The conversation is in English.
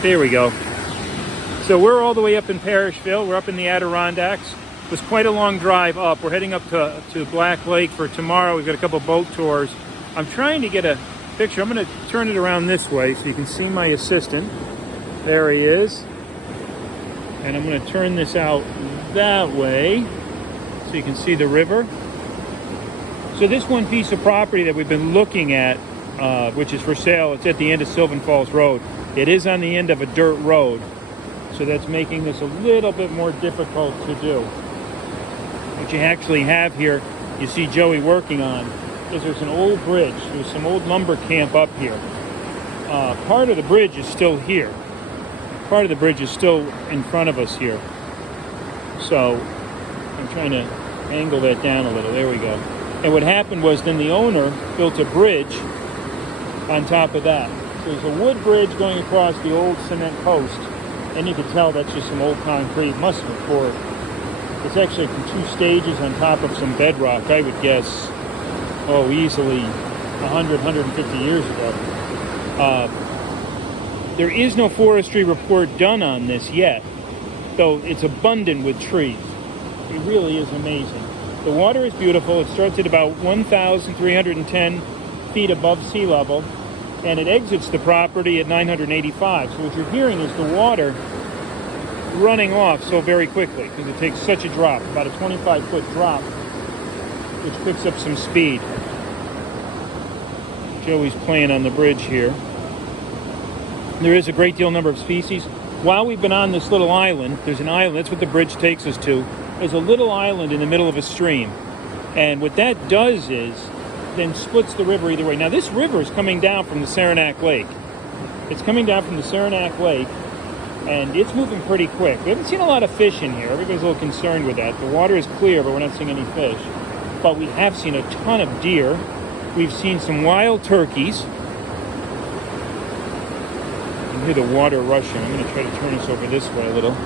There we go. So we're all the way up in Parrishville. We're up in the Adirondacks. It was quite a long drive up. We're heading up to Black Lake for tomorrow. We've got a couple boat tours. I'm trying to get a picture. I'm going to turn it around this way so you can see my assistant. There he is. And I'm going to turn this out that way so you can see the river. So this one piece of property that we've been looking at, which is for sale, it's at the end of Sylvan Falls Road. It is on the end of a dirt road, so that's making this a little bit more difficult to do. What you actually have here, you see Joey working on, is there's an old bridge. There's some old lumber camp up here. Part of the bridge is still here. Part of the bridge is still in front of us here. So I'm trying to angle that down a little. There we go. And what happened was then the owner built a bridge on top of that. So there's a wood bridge going across the old cement post, and you can tell that's just some old concrete. Must have been poured. It's actually from 2 stages on top of some bedrock, I would guess, easily 100, 150 years ago. There is no forestry report done on this yet, though it's abundant with trees. It really is amazing. The water is beautiful. It starts at about 1,310 feet above sea level, and it exits the property at 985. So what you're hearing is the water running off so very quickly because it takes such a drop, about a 25-foot drop, which picks up some speed. Joey's playing on the bridge here. There is a great deal number of species. While we've been on this little island, there's an island, that's what the bridge takes us to. There's a little island in the middle of a stream. And what that does is then splits the river either way. Now this river is coming down from the Saranac Lake. It's coming down from the Saranac Lake, and it's moving pretty quick. We haven't seen a lot of fish in here. Everybody's a little concerned with that. The water is clear, but we're not seeing any fish. But we have seen a ton of deer. We've seen some wild turkeys. You can hear the water rushing. I'm going to try to turn this over this way a little.